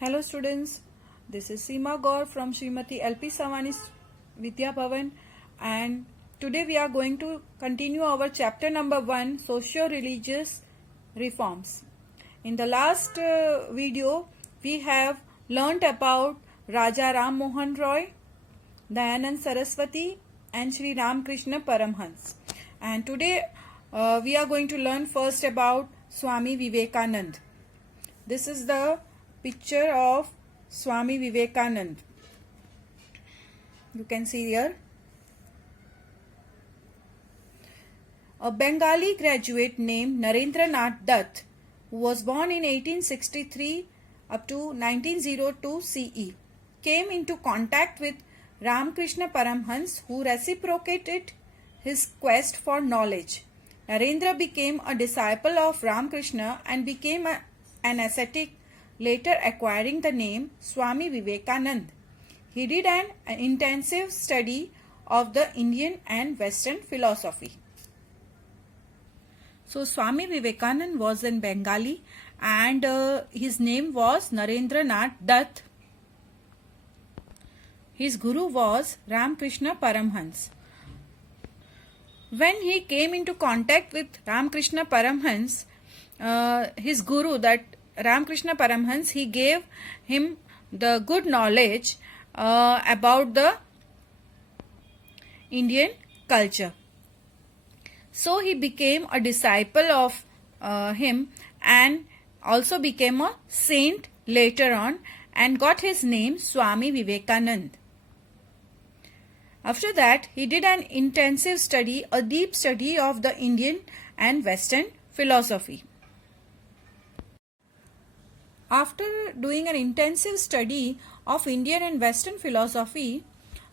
Hello students, this is Seema Gaur from Srimati LP Savani Vidya Bhavan, and today we are going to continue our chapter number 1, Socio-Religious Reforms. In the last video we have learnt about Raja Ram Mohan Roy, Dayanand Saraswati and Sri Ramakrishna Paramhans, and today we are going to learn first about Swami Vivekanand. This is the picture of Swami Vivekanand. You can see here. A Bengali graduate named Narendranath Dutt, who was born in 1863 up to 1902 CE, came into contact with Ramakrishna Paramhans, who reciprocated his quest for knowledge. Narendra became a disciple of Ramakrishna and became an ascetic, later acquiring the name Swami Vivekanand. He did an intensive study of the Indian and Western philosophy. So Swami Vivekanand was in Bengali and his name was Narendranath Dutt. His guru was Ramakrishna Paramhans. When he came into contact with Ramakrishna Paramhans, his guru, that Ramakrishna Paramhans, he gave him the good knowledge about the Indian culture. So he became a disciple of him and also became a saint later on and got his name Swami Vivekanand. After that, he did an intensive study, a deep study of the Indian and Western philosophy. After doing an intensive study of Indian and Western philosophy,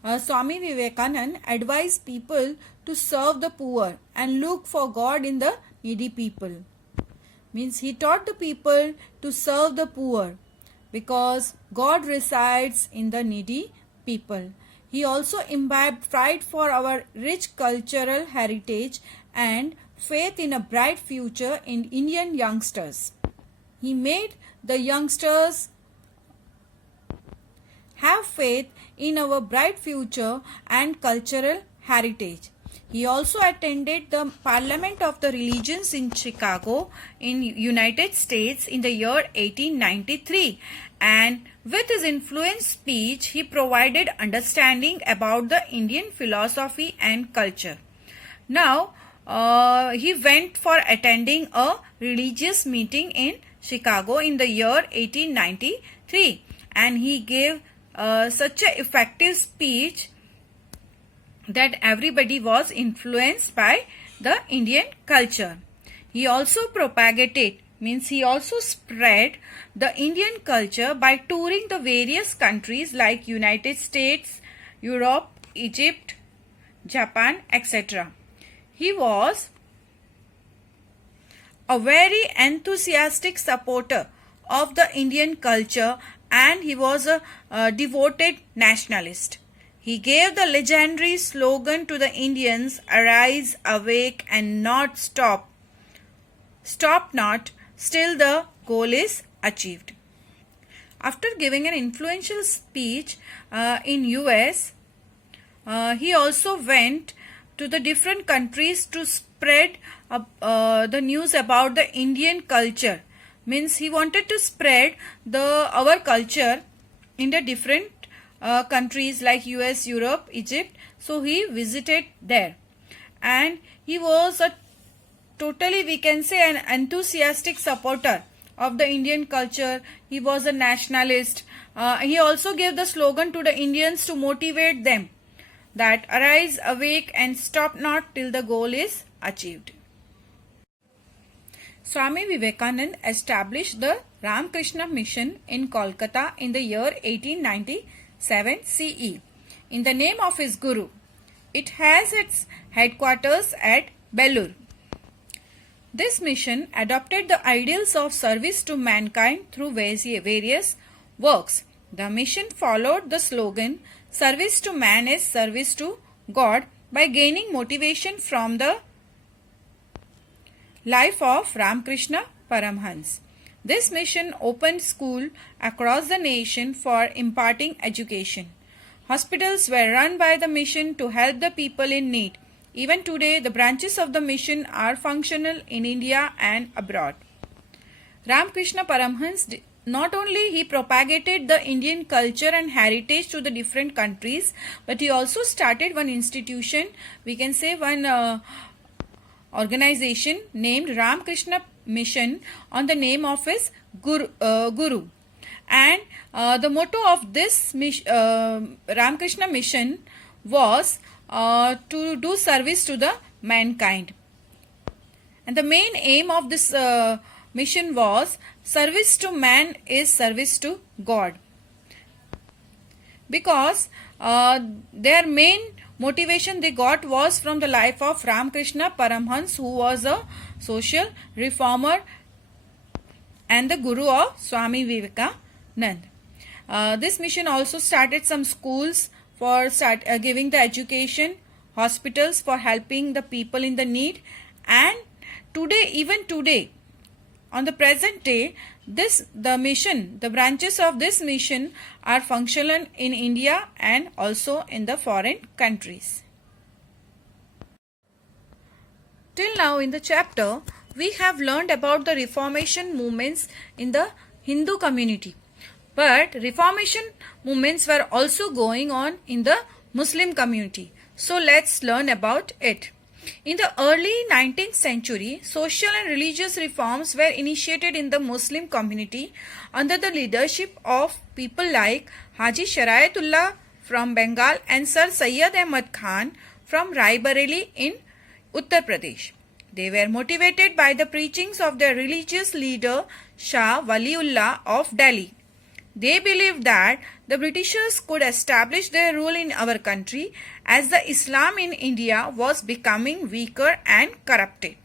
Swami Vivekanand advised people to serve the poor and look for God in the needy people. Means he taught the people to serve the poor because God resides in the needy people. He also imbibed pride for our rich cultural heritage and faith in a bright future in Indian youngsters. He made the youngsters have faith in our bright future and cultural heritage. He also attended the Parliament of the Religions in Chicago in United States in the year 1893, and with his influence speech he provided understanding about the Indian philosophy and culture. Now he went for attending a religious meeting in Chicago in the year 1893, and he gave such an effective speech that everybody was influenced by the Indian culture. He also propagated, means he also spread the Indian culture by touring the various countries like United States, Europe, Egypt, Japan, etc. He was a very enthusiastic supporter of the Indian culture and he was a devoted nationalist. He gave the legendary slogan to the Indians, "Arise, awake and not stop. Stop not, still the goal is achieved." After giving an influential speech in US, he also went to the different countries to spread the news about the Indian culture. Means he wanted to spread our culture in the different countries like US, Europe, Egypt. So he visited there and he was a totally, we can say, an enthusiastic supporter of the Indian culture. He was a nationalist. He also gave the slogan to the Indians to motivate them that arise, awake and stop not till the goal is achieved. Swami Vivekanand established the Ramakrishna Mission in Kolkata in the year 1897 CE in the name of his guru. It has its headquarters at Belur. This mission adopted the ideals of service to mankind through various works. The mission followed the slogan, "Service to man is service to God," by gaining motivation from the life of Ramakrishna Paramhans. This mission opened schools across the nation for imparting education. Hospitals were run by the mission to help the people in need. Even today, the branches of the mission are functional in India and abroad. Ramakrishna Paramhans, not only he propagated the Indian culture and heritage to the different countries, but he also started one institution, we can say one organization named Ramakrishna Mission on the name of his Guru. And the motto of this Ramakrishna Mission was to do service to the mankind. And the main aim of this mission was service to man is service to God. Because their main motivation they got was from the life of Ramakrishna Paramhans, who was a social reformer and the Guru of Swami Vivekananda. This mission also started some schools for giving the education, hospitals for helping the people in the need, and even today, on the present day, the branches of this mission are functional in India and also in the foreign countries. Till now in the chapter, we have learned about the Reformation movements in the Hindu community. But Reformation movements were also going on in the Muslim community. So let's learn about it. In the early 19th century, social and religious reforms were initiated in the Muslim community under the leadership of people like Haji Sharayatullah from Bengal and Sir Syed Ahmad Khan from Raebareli in Uttar Pradesh. They were motivated by the preachings of their religious leader Shah Waliullah of Delhi. They believed that the Britishers could establish their rule in our country as the Islam in India was becoming weaker and corrupted.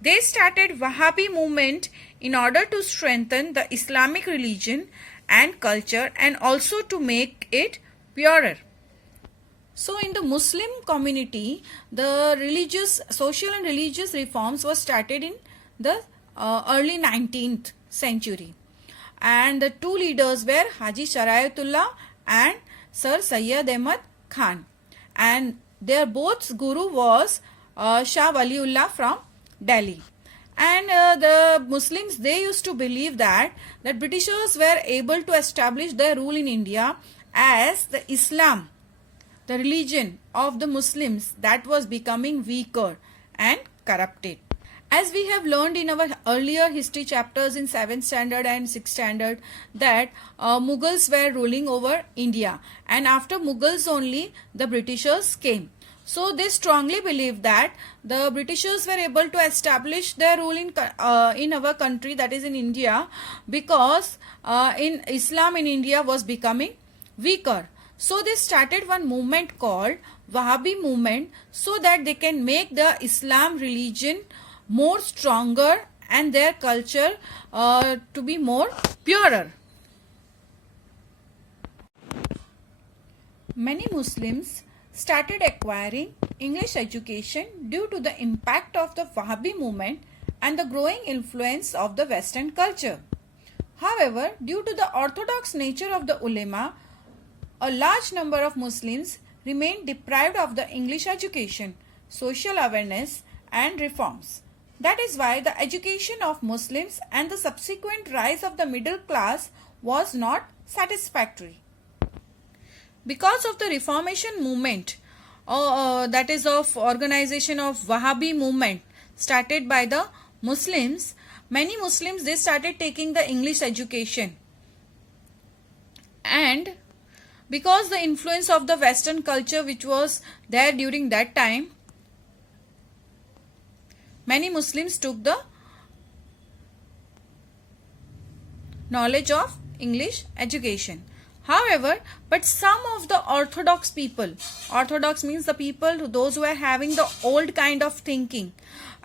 They started Wahhabi movement in order to strengthen the Islamic religion and culture and also to make it purer. So in the Muslim community, the social and religious reforms were started in the early 19th century. And the two leaders were Haji Sharayatullah and Sir Syed Ahmad Khan. And their both guru was Shah Waliullah from Delhi. And the Muslims, they used to believe that Britishers were able to establish their rule in India as the Islam, the religion of the Muslims, that was becoming weaker and corrupted. As we have learned in our earlier history chapters in 7th standard and 6th standard that Mughals were ruling over India, and after Mughals only the Britishers came. So they strongly believed that the Britishers were able to establish their rule in our country, that is in India, because in Islam in India was becoming weaker. So they started one movement called Wahhabi movement so that they can make the Islam religion more stronger and their culture to be more purer. Many Muslims started acquiring English education due to the impact of the Wahhabi movement and the growing influence of the Western culture. However, due to the orthodox nature of the ulema, a large number of Muslims remained deprived of the English education, social awareness and reforms. That is why the education of Muslims and the subsequent rise of the middle class was not satisfactory. Because of the Reformation movement, that is of organization of Wahhabi movement started by the Muslims, many Muslims, they started taking the English education. And because the influence of the Western culture which was there during that time, many Muslims took the knowledge of English education. However, but some of the orthodox people, orthodox means the people, those who are having the old kind of thinking,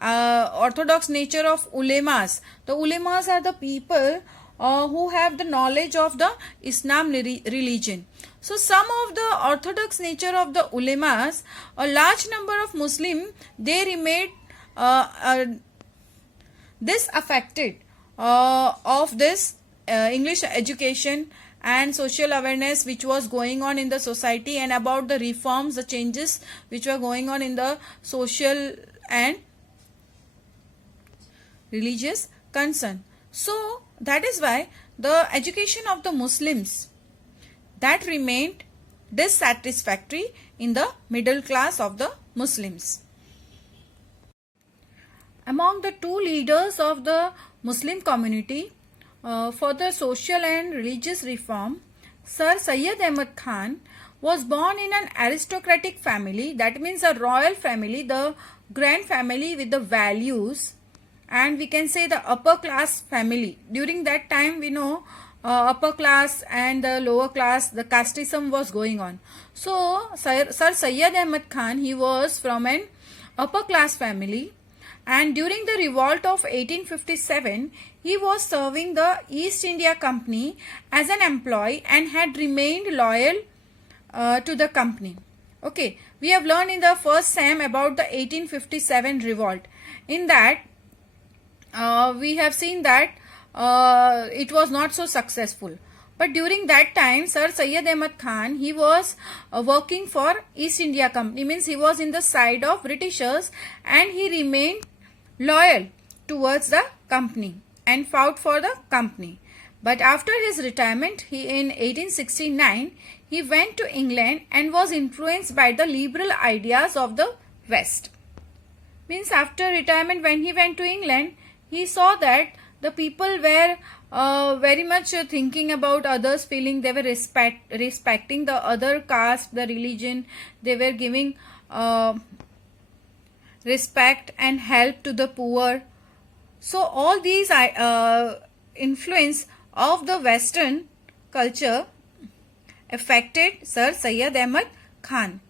orthodox nature of ulemas. The ulemas are the people who have the knowledge of the Islam religion. So some of the orthodox nature of the ulemas, a large number of Muslim, they remained disaffected of this English education and social awareness which was going on in the society, and about the reforms, the changes which were going on in the social and religious concern. So that is why the education of the Muslims that remained dissatisfactory in the middle class of the Muslims. Among the two leaders of the Muslim community for the social and religious reform, Sir Syed Ahmad Khan was born in an aristocratic family, that means a royal family, the grand family with the values, and we can say the upper class family. During that time, we know upper class and the lower class, the casteism was going on. So Sir Syed Ahmad Khan, he was from an upper class family, and during the revolt of 1857, he was serving the East India Company as an employee and had remained loyal to the company. Okay, we have learned in the first SEM about the 1857 revolt. In that, we have seen that it was not so successful. But during that time, Sir Syed Ahmad Khan, he was working for East India Company, means he was in the side of Britishers, and he remained loyal towards the company and fought for the company. But after his retirement, in 1869, he went to England and was influenced by the liberal ideas of the West. Means after retirement, when he went to England, he saw that the people were very much thinking about others' feeling. They were respecting the other caste, the religion. They were giving respect and help to the poor. So all these influence of the Western culture affected Sir Syed Ahmad Khan.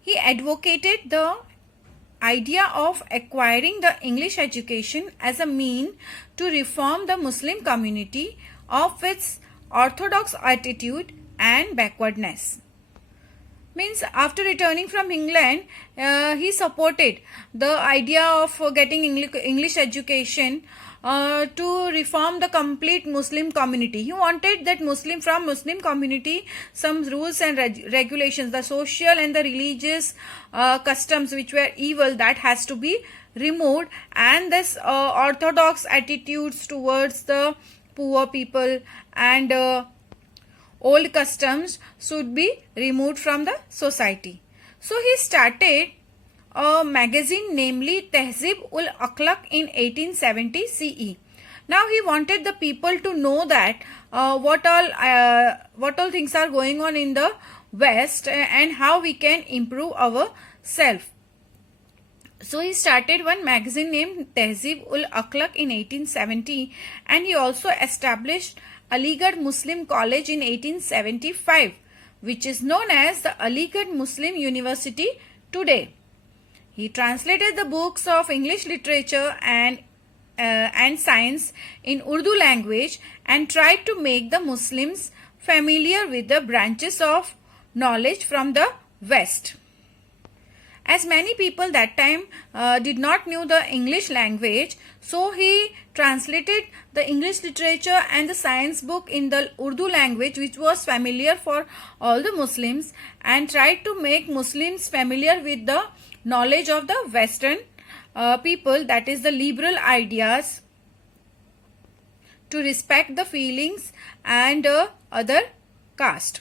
He advocated the idea of acquiring the English education as a mean to reform the Muslim community of its orthodox attitude and backwardness. Means after returning from England, he supported the idea of getting English education to reform the complete Muslim community. He wanted that Muslim community, some rules and regulations, the social and the religious customs which were evil, that has to be removed, and this orthodox attitudes towards the poor people and old customs should be removed from the society. So he started a magazine, namely Tehzeeb-ul-Akhlaq, in 1870 CE. Now he wanted the people to know that what all things are going on in the West and how we can improve ourselves. So he started one magazine named Tehzeeb-ul-Akhlaq in 1870, and he also established Aligarh Muslim College in 1875, which is known as the Aligarh Muslim University today. He translated the books of English literature and science in Urdu language and tried to make the Muslims familiar with the branches of knowledge from the West. As many people that time did not know the English language, so he translated the English literature and the science book in the Urdu language, which was familiar for all the Muslims, and tried to make Muslims familiar with the knowledge of the Western people, that is the liberal ideas, to respect the feelings and other caste.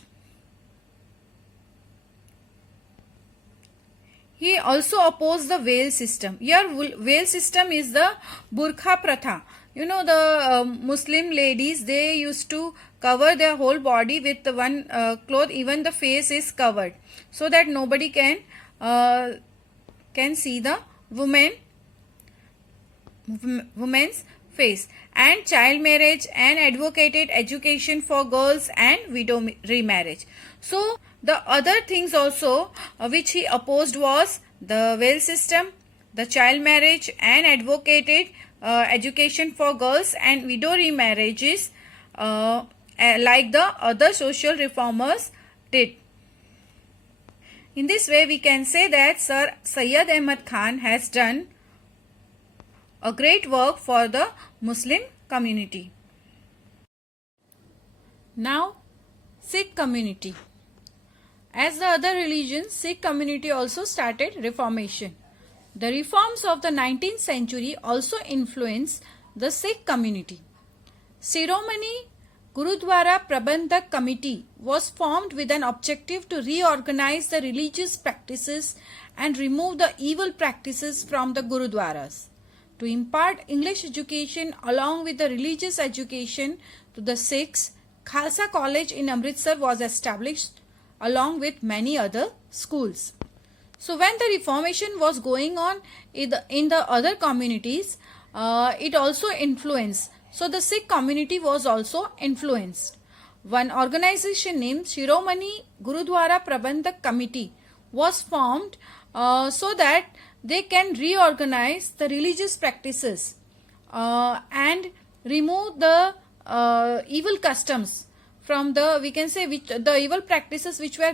He also opposed the veil system. Your veil system is the burqa pratha. You know, the Muslim ladies, they used to cover their whole body with one cloth. Even the face is covered, so that nobody can see the woman's face. And child marriage, and advocated education for girls and widow remarriage. So the other things also which he opposed was the veil system, the child marriage, and advocated education for girls and widow remarriages like the other social reformers did. In this way, we can say that Sir Syed Ahmad Khan has done a great work for the Muslim community. Now, Sikh community. As the other religions, Sikh community also started reformation. The reforms of the 19th century also influenced the Sikh community. Shiromani Gurudwara Prabandhak Committee was formed with an objective to reorganize the religious practices and remove the evil practices from the Gurudwaras. To impart English education along with the religious education to the Sikhs, Khalsa College in Amritsar was established along with many other schools. So when the reformation was going on in the other communities, it also influenced. So the Sikh community was also influenced. One organization named Shiromani Gurudwara Prabandhak Committee was formed so that they can reorganize the religious practices and remove the evil customs from the, we can say, the evil practices which were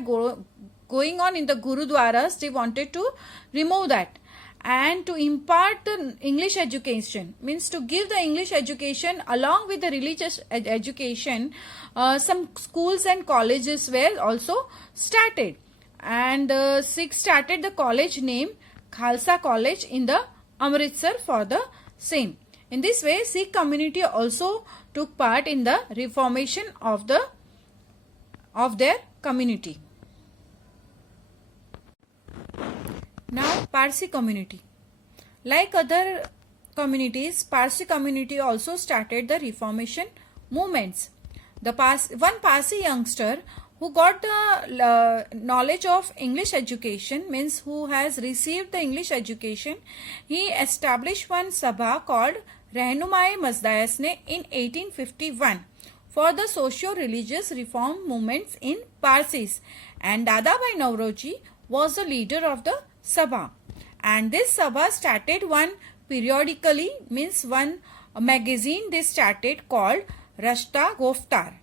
going on in the Gurudwaras. They wanted to remove that and to impart the English education, means to give the English education along with the religious education. Some schools and colleges were also started, and Sikhs started the college named Khalsa College in the Amritsar for the same. In this way, Sikh community also took part in the reformation of their community. Now, Parsi community. Like other communities, Parsi community also started the reformation movements. One Parsi youngster who got the knowledge of English education, means who has received the English education, he established one sabha called Rehnumai Mazdayasne in 1851 for the socio-religious reform movements in Parsis, and Dadabhai Nauroji was the leader of the sabha. And this sabha started one periodically, means one magazine they started called Rashta Goftar,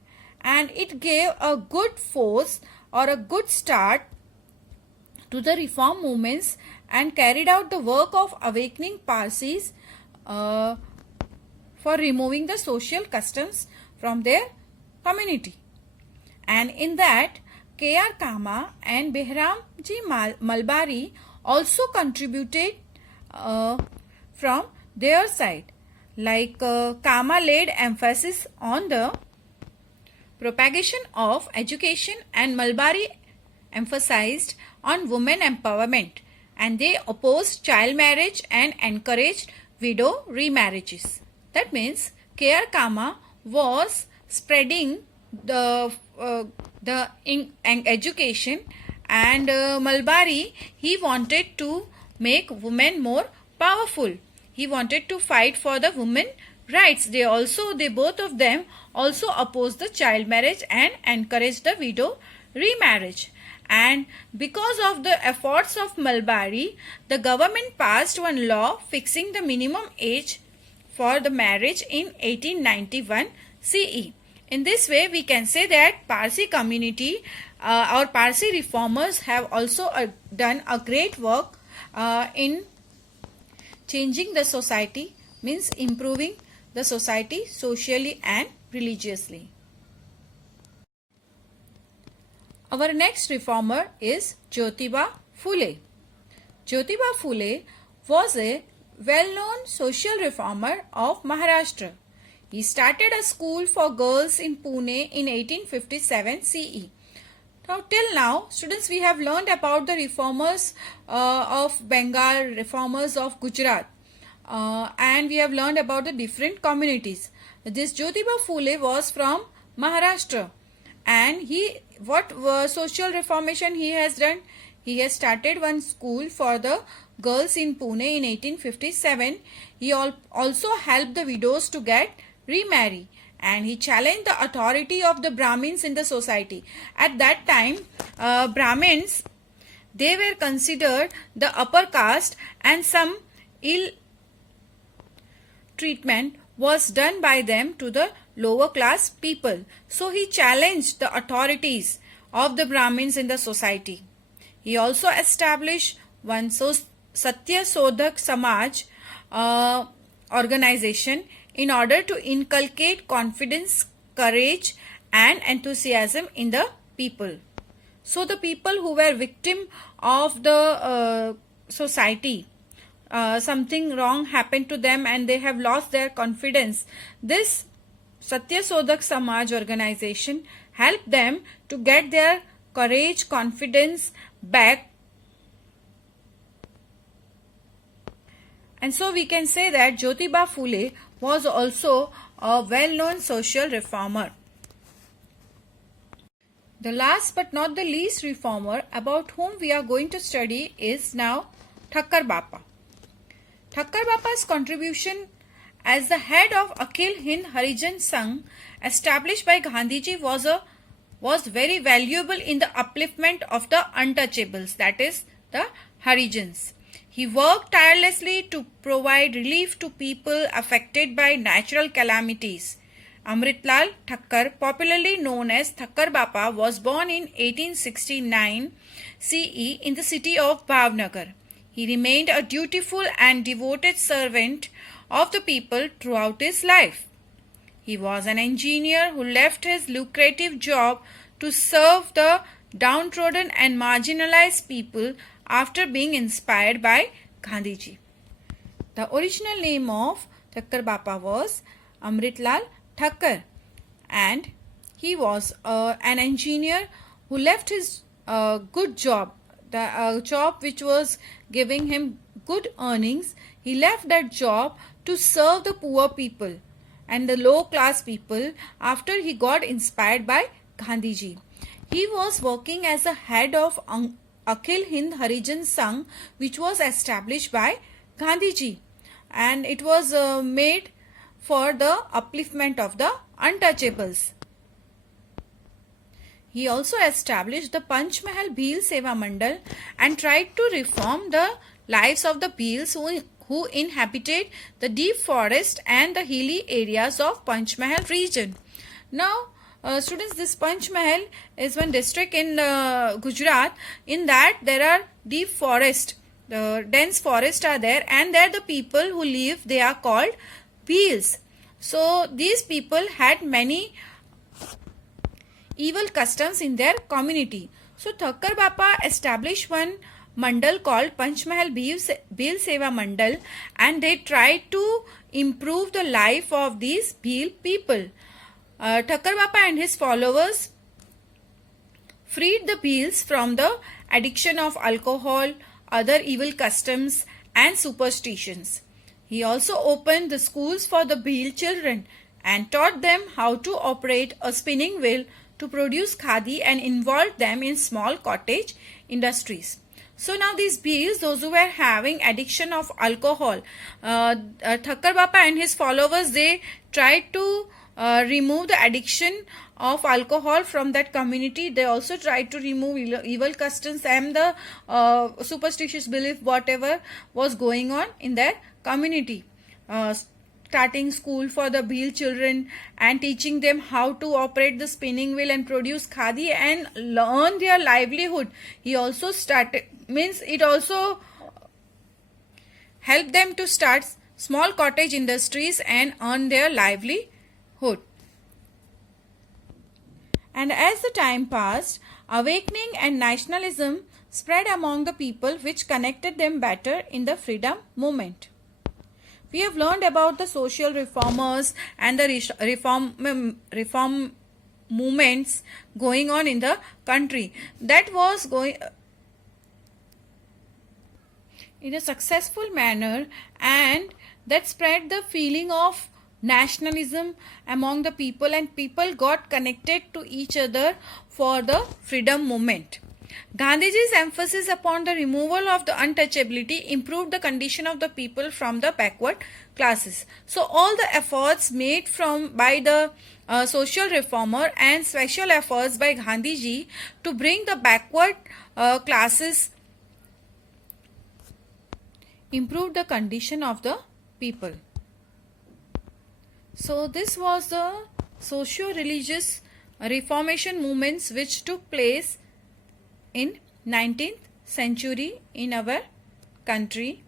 and it gave a good force or a good start to the reform movements and carried out the work of awakening Parsis for removing the social customs from their community. And in that, K.R. Kama and Behramji Malbari also contributed from their side. Like Kama laid emphasis on the propagation of education and Malbari emphasized on women empowerment, and they opposed child marriage and encouraged widow remarriages. That means K.R. Kama was spreading the education, and Malbari, he wanted to make women more powerful. He wanted to fight for the women rights. They both of them also opposed the child marriage and encouraged the widow remarriage. And because of the efforts of Malbari, the government passed one law fixing the minimum age for the marriage in 1891 CE. In this way, we can say that Parsi community or Parsi reformers have also done a great work in changing the society, means improving the society socially and religiously. Our next reformer is Jyotiba Phule. Jyotiba Phule was a well-known social reformer of Maharashtra. He started a school for girls in Pune in 1857 CE. Now, till now, students, we have learned about the reformers of Bengal, reformers of Gujarat, and we have learned about the different communities. This Jyotiba Phule was from Maharashtra, and what social reformation he has done? He has started one school for the girls in Pune in 1857. He also helped the widows to get remarry, and he challenged the authority of the Brahmins in the society. At that time, Brahmins, they were considered the upper caste, and some ill treatment was done by them to the lower class people. So he challenged the authorities of the Brahmins in the society. He also established one Satya Sodhak Samaj organization in order to inculcate confidence, courage, and enthusiasm in the people. So the people who were victim of the society, something wrong happened to them and they have lost their confidence, this Satyasodhak Samaj organization helped them to get their courage, confidence back. And so we can say that Jyotiba Phule was also a well-known social reformer. The last but not the least reformer about whom we are going to study is now Thakkar Bapa. Thakkar Bapa's contribution as the head of Akhil Hind Harijan Sangh established by Gandhiji was very valuable in the upliftment of the untouchables, that is the Harijans. He worked tirelessly to provide relief to people affected by natural calamities. Amritlal Thakkar, popularly known as Thakkar Bapa, was born in 1869 CE in the city of Bhavnagar. He remained a dutiful and devoted servant of the people throughout his life. He was an engineer who left his lucrative job to serve the downtrodden and marginalized people after being inspired by Gandhiji. The original name of Thakkar Bapa was Amritlal Thakkar, and he was an engineer who left his good job, the job which was giving him good earnings. He left that job to serve the poor people and the low class people after he got inspired by Gandhiji. He was working as the head of Akhil Hind Harijan Sangh, which was established by Gandhiji, and it was made for the upliftment of the untouchables. He also established the Panchmahal Bhil Seva Mandal and tried to reform the lives of the Bhils who inhabited the deep forest and the hilly areas of Panchmahal region. Now, students, this Panchmahal is one district in Gujarat. In that there are deep forest, dense forest are there, and there the people who live, they are called Bhils. So these people had many evil customs in their community. So Thakkar Bapa established one mandal called Panchmahal Bhil Seva Mandal, and they tried to improve the life of these Bhil people. Thakkar Bapa and his followers freed the Bhils from the addiction of alcohol, other evil customs and superstitions. He also opened the schools for the Bhil children and taught them how to operate a spinning wheel to produce khadi and involved them in small cottage industries. So now these Bhils, those who were having addiction of alcohol, Thakkar Bapa and his followers, they tried to remove the addiction of alcohol from that community. They also tried to remove evil customs and the superstitious belief whatever was going on in their community. Starting school for the Bhil children and teaching them how to operate the spinning wheel and produce khadi and earn their livelihood. He also started, means it also helped them to start small cottage industries and earn their livelihood. And as the time passed, awakening and nationalism spread among the people, which connected them better in the freedom movement. We have learned about the social reformers and the reform movements going on in the country. That was going in a successful manner, and that spread the feeling of nationalism among the people, and people got connected to each other for the freedom movement. Gandhiji's emphasis upon the removal of the untouchability improved the condition of the people from the backward classes. So all the efforts made by the social reformer and special efforts by Gandhiji to bring the backward classes improved the condition of the people. So this was the socio-religious reformation movements which took place in 19th century in our country.